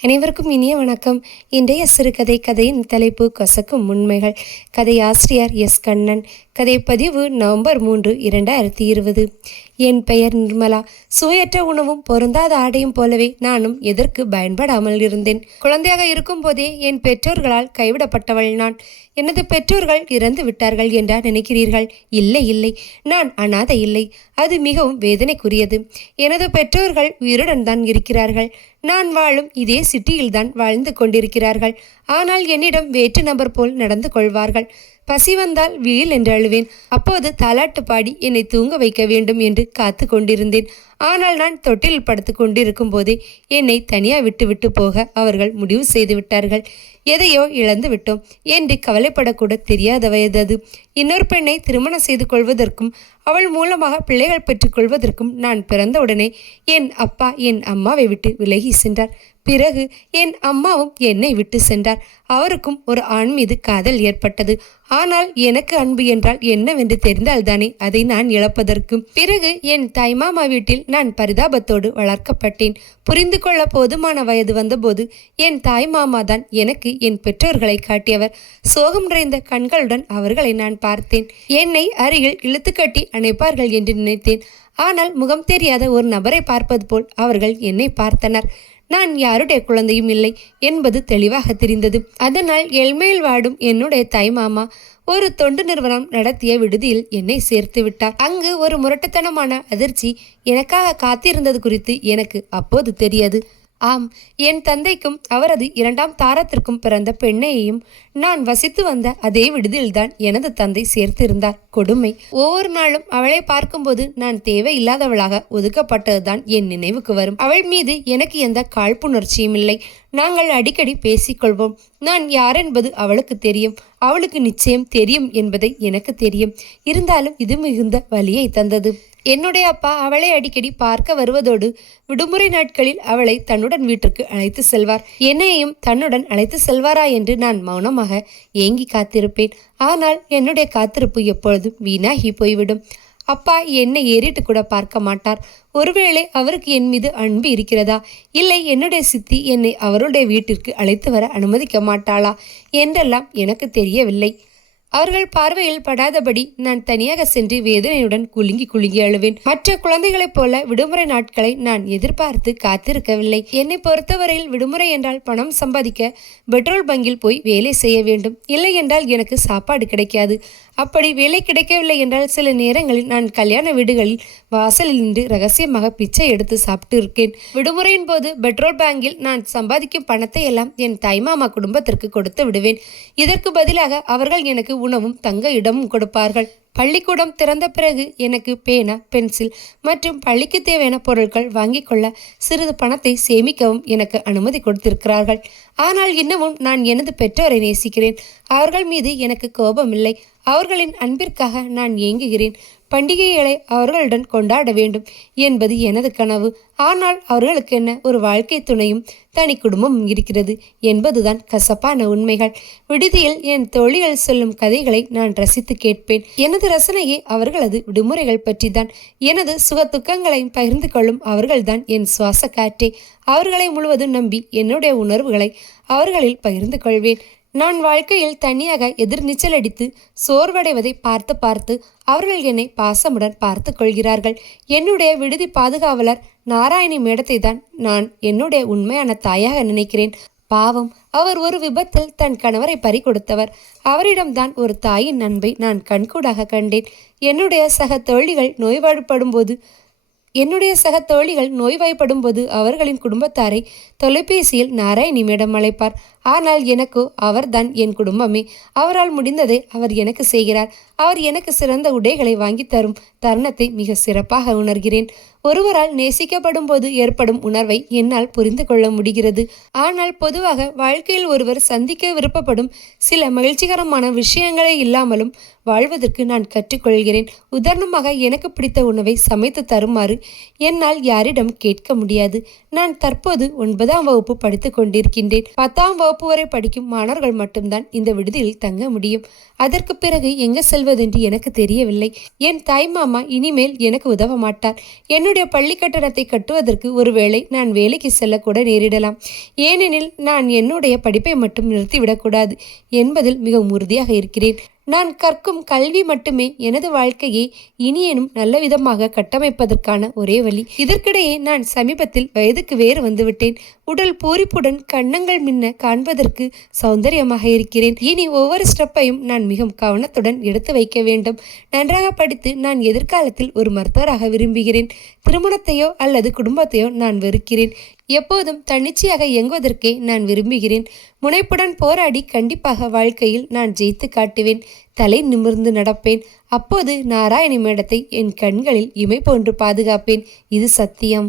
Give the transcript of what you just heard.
அனைவருக்கும் இனிய வணக்கம். இன்றைய சிறுகதை கதையின் தலைப்பு கசக்கும் உண்மைகள். கதை ஆசிரியர் எஸ். கண்ணன். கதை பதிவு நவம்பர் 3, 2020. என் பெயர் நிர்மலா. சுவையற்ற உணவும் பொருந்தாத ஆடையும் போலவே நானும் எதற்கு பயன்படாமல் இருந்தேன். குழந்தையாக இருக்கும் போதே என் பெற்றோர்களால் கைவிடப்பட்டவள் நான். எனது பெற்றோர்கள் இறந்து விட்டார்கள் என்றா நினைக்கிறீர்கள்? இல்லை இல்லை, நான் அனாதை இல்லை. அது மிகவும் வேதனைக்குரியது. எனது பெற்றோர்கள் உயிருடன் தான் இருக்கிறார்கள். நான் வாழும் இதே சிட்டியில்தான் வாழ்ந்து கொண்டிருக்கிறார்கள். ஆனால் என்னிடம் வேற்று நபர் போல் நடந்து கொள்வார்கள். பசி வந்தால் வீல் என்று அழுவேன். அப்போது தாலாட்டு பாடி என்னை தூங்க வைக்க வேண்டும் என்று காத்து கொண்டிருந்தேன். ஆனால் நான் தொட்டில் படுத்து கொண்டிருக்கும் போதே என்னை தனியாக விட்டு போக அவர்கள் முடிவு செய்து விட்டார்கள். எதையோ இழந்து விட்டோம் என்று கவலைப்படக்கூட தெரியாத வயது அது. இன்னொரு பெண்ணை திருமணம் செய்து கொள்வதற்கும் அவள் மூலமாக பிள்ளைகள் பெற்றுக்கொள்வதற்கும் நான் பிறந்தவுடனே என் அப்பா என் அம்மாவை விட்டு விலகி சென்றார். பிறகு என் அம்மாவும் என்னை விட்டு சென்றார். அவருக்கும் ஒரு ஆண் மீது காதல் ஏற்பட்டது. ஆனால் எனக்கு அன்பு என்றால் என்னவென்று தெரிந்தால்தானே அதை நான் இழப்பதற்கு. பிறகு என் தாய்மாமா வீட்டில் நான் பரிதாபத்தோடு வளர்க்கப்பட்டேன். புரிந்து கொள்ள போதுமான வயது வந்தபோது என் தாய்மாமா தான் எனக்கு என் பெற்றோர்களை காட்டியவர். சோகம் நிறைந்த கண்களுடன் அவர்களை நான் பார்த்தேன். என்னை அருகில் இழுத்து கட்டி அணைப்பார்கள் என்று நினைத்தேன். ஆனால் முகம் தெரியாத ஒரு நபரை பார்ப்பது போல் அவர்கள் என்னை பார்த்தனர். நான் யாருடைய குழந்தையும் இல்லை என்பது தெளிவாக தெரிந்தது. அதனால் எல்மேல் வாடும் என்னுடைய தாய்மாமா ஒரு தொண்டு நிறுவனம் நடத்திய விடுதியில் என்னை சேர்த்து விட்டார். அங்கு ஒரு முரட்டுத்தனமான அதிர்ச்சி எனக்காக காத்திருந்தது குறித்து எனக்கு அப்போது தெரியாது. ஆம், என் தந்தைக்கும் அவரது 2ஆம் தாரத்திற்கும் பிறந்த பெண்ணையையும் நான் வசித்து வந்த அதே விடுதியில்தான் எனது தந்தை சேர்த்திருந்தார். கொடுமை. ஒவ்வொரு நாளும் அவளை பார்க்கும்போது நான் தேவையில்லாதவளாக ஒதுக்கப்பட்டதுதான் என் நினைவுக்கு வரும். அவள் மீது எனக்கு எந்த காழ்ப்புணர்ச்சியும் இல்லை. நாங்கள் அடிக்கடி பேசிக்கொள்வோம். நான் யார் என்பது அவளுக்கு தெரியும். அவளுக்கு நிச்சயம் தெரியும் என்பதை எனக்கு தெரியும். இருந்தாலும் இது மிகுந்த வலியை தந்தது. என்னுடைய அப்பா அவளை அடிக்கடி பார்க்க வருவதோடு விடுமுறை நாட்களில் அவளை தன்னுடன் வீட்டிற்கு அழைத்து செல்வார். என்னையும் தன்னுடன் அழைத்து செல்வாரா என்று நான் மௌனமாக ஏங்கி காத்திருப்பேன். ஆனால் என்னுடைய காத்திருப்பு எப்பொழுதும் வீணாகி போய்விடும். அப்பா என்னை ஏறிட்டு கூட பார்க்க மாட்டார். ஒருவேளை அவருக்கு என் மீது அன்பு இருக்கிறதா, இல்லை என்னுடைய சித்தி என்னை அவருடைய வீட்டிற்கு அழைத்து வர அனுமதிக்க மாட்டாளா என்றெல்லாம் எனக்கு தெரியவில்லை. அவர்கள் பார்வையில் படாதபடி நான் தனியாக சென்று வேதனையுடன் குலுங்கி அழுவேன். மற்ற குழந்தைகளைப் போல விடுமுறை நாட்களை நான் எதிர்பார்த்து காத்திருக்கவில்லை. என்னை பொறுத்தவரையில் விடுமுறை என்றால் பணம் சம்பாதிக்க பெட்ரோல் பங்கில் போய் வேலை செய்ய வேண்டும். இல்லை என்றால் எனக்கு சாப்பாடு கிடைக்காது. அப்படி வேலை கிடைக்கவில்லை என்றால் சில நேரங்களில் நான் கல்யாண வீடுகளில் வாசலில் நின்று ரகசியமாக பிச்சை எடுத்து சாப்பிட்டு இருக்கேன். விடுமுறையின் போது பெட்ரோல் பேங்கில் நான் சம்பாதிக்கும் பணத்தை எல்லாம் என் தாய்மாமா குடும்பத்திற்கு கொடுத்து விடுவேன். இதற்கு பதிலாக அவர்கள் எனக்கு உணவும் தங்க இடமும் கொடுப்பார்கள். பள்ளிக்கூடம் திறந்த பிறகு எனக்கு பேனா, பென்சில் மற்றும் பள்ளிக்கு தேவையான பொருட்கள் வாங்கி கொள்ள சிறிது பணத்தை சேமிக்கவும் எனக்கு அனுமதி கொடுத்திருக்கிறார்கள். ஆனால் இன்னமும் நான் எனது பெற்றோரை நேசிக்கிறேன். அவர்கள் மீது எனக்கு கோபம் இல்லை. அவர்களின் அன்பிற்காக நான் ஏங்குகிறேன். பண்டிகைகளை அவர்களுடன் கொண்டாட வேண்டும் என்பது எனது கனவு. ஆனால் அவர்களுக்கு என்ன ஒரு வாழ்க்கை துணையும் தனி குடும்பமும் இருக்கிறது என்பதுதான் கசப்பான உண்மைகள். விடுதியில் என் தோழிகள் சொல்லும் கதைகளை நான் ரசித்து கேட்பேன். எனது ரசனையே அவர்களது விடுமுறைகள் பற்றி தான். எனது சுக துக்கங்களை பகிர்ந்து கொள்ளும் அவர்கள்தான் என் சுவாச காற்றே. அவர்களை முழுவதும் நம்பி என்னுடைய உணர்வுகளை அவர்களில் பகிர்ந்து கொள்வேன். நான் வாழ்க்கையில் தனியாக எதிர்நீச்சல் அடித்து சோர்வடைவதை பார்த்து அவர்கள் என்னை பாசமுடன் பார்த்து கொள்கிறார்கள். என்னுடைய விடுதி பாதுகாவலர் நாராயணி மேடத்தை தான் நான் என்னுடைய உண்மையான தாயாக நினைக்கிறேன். பாவம், அவர் ஒரு விபத்தில் தன் கணவரை பறி கொடுத்தவர். அவரிடம்தான் ஒரு தாயின் அன்பை நான் கண்கூடாக கண்டேன். என்னுடைய சக தோழிகள் நோய்வாய்ப்படும் போது அவர்களின் குடும்பத்தாரை தொலைபேசியில் நாராயணி மேடம் அழைப்பார். ஆனால் எனக்கோ அவர்தான் என் குடும்பமே. அவரால் முடிந்ததை அவர் எனக்கு செய்கிறார். அவர் எனக்கு சிறந்த உடைகளை வாங்கி தரும் தருணத்தை மிக சிறப்பாக உணர்கிறேன். ஒருவரால் நேசிக்கப்படும் போது ஏற்படும் உணர்வை என்னால் புரிந்து கொள்ள முடிகிறது. ஆனால் பொதுவாக வாழ்க்கையில் ஒருவர் சந்திக்க விருப்பப்படும் சில மகிழ்ச்சிகரமான விஷயங்களே இல்லாமலும் வாழ்வதற்கு நான் கற்றுக்கொள்கிறேன். உதாரணமாக, எனக்கு பிடித்த உணவை சமைத்து தருமாறு என்னால் யாரிடம் கேட்க முடியாது. நான் தற்போது 9ஆம் வகுப்பு படித்துக் கொண்டிருக்கின்றேன். 10ஆம் வகுப்பு வரை படிக்கும் மாணவர்கள் மட்டும்தான் இந்த விடுதியில் தங்க முடியும். அதற்கு பிறகு எங்கு செல்வதென்று எனக்கு தெரியவில்லை. என் தாய்மாமா இனிமேல் எனக்கு உதவ மாட்டார். என்னுடைய என்னுடைய பள்ளி கட்டணத்தை கட்டுவதற்கு ஒருவேளை நான் வேலைக்கு செல்லக்கூட நேரிடலாம். ஏனெனில் நான் என்னுடைய படிப்பை மட்டும் நிறுத்திவிடக்கூடாது என்பதில் மிகவும் உறுதியாக இருக்கிறேன். நான் கற்கும் கல்வி மட்டுமே எனது வாழ்க்கையை இனியேனும் நல்ல விதமாக கட்டமைப்பதற்கான ஒரே வழி. இதற்கிடையே நான் சமீபத்தில் வயதுக்கு வேறு வந்துவிட்டேன். உடல் பூரிப்புடன் கன்னங்கள் மின்ன காண்பதற்கு சௌந்தரியமாக இருக்கிறேன். இனி ஒவ்வொரு ஸ்டெப்பையும் நான் மிகவும் கவனத்துடன் எடுத்து வைக்க வேண்டும். நன்றாக படித்து நான் எதிர்காலத்தில் ஒரு மருத்துவராக விரும்புகிறேன். திருமணத்தையோ அல்லது குடும்பத்தையோ நான் வெறுக்கிறேன். எப்போதும் தன்னிச்சையாக இயங்குவதற்கே நான் விரும்புகிறேன். முனைப்புடன் போராடி கண்டிப்பாக வாழ்க்கையில் நான் ஜெயித்து காட்டுவேன். தலை நிமிர்ந்து நடப்பேன். அப்போது நாராயணி மேடத்தை என் கண்களில் இமை போன்று பாதுகாப்பேன். இது சத்தியம்.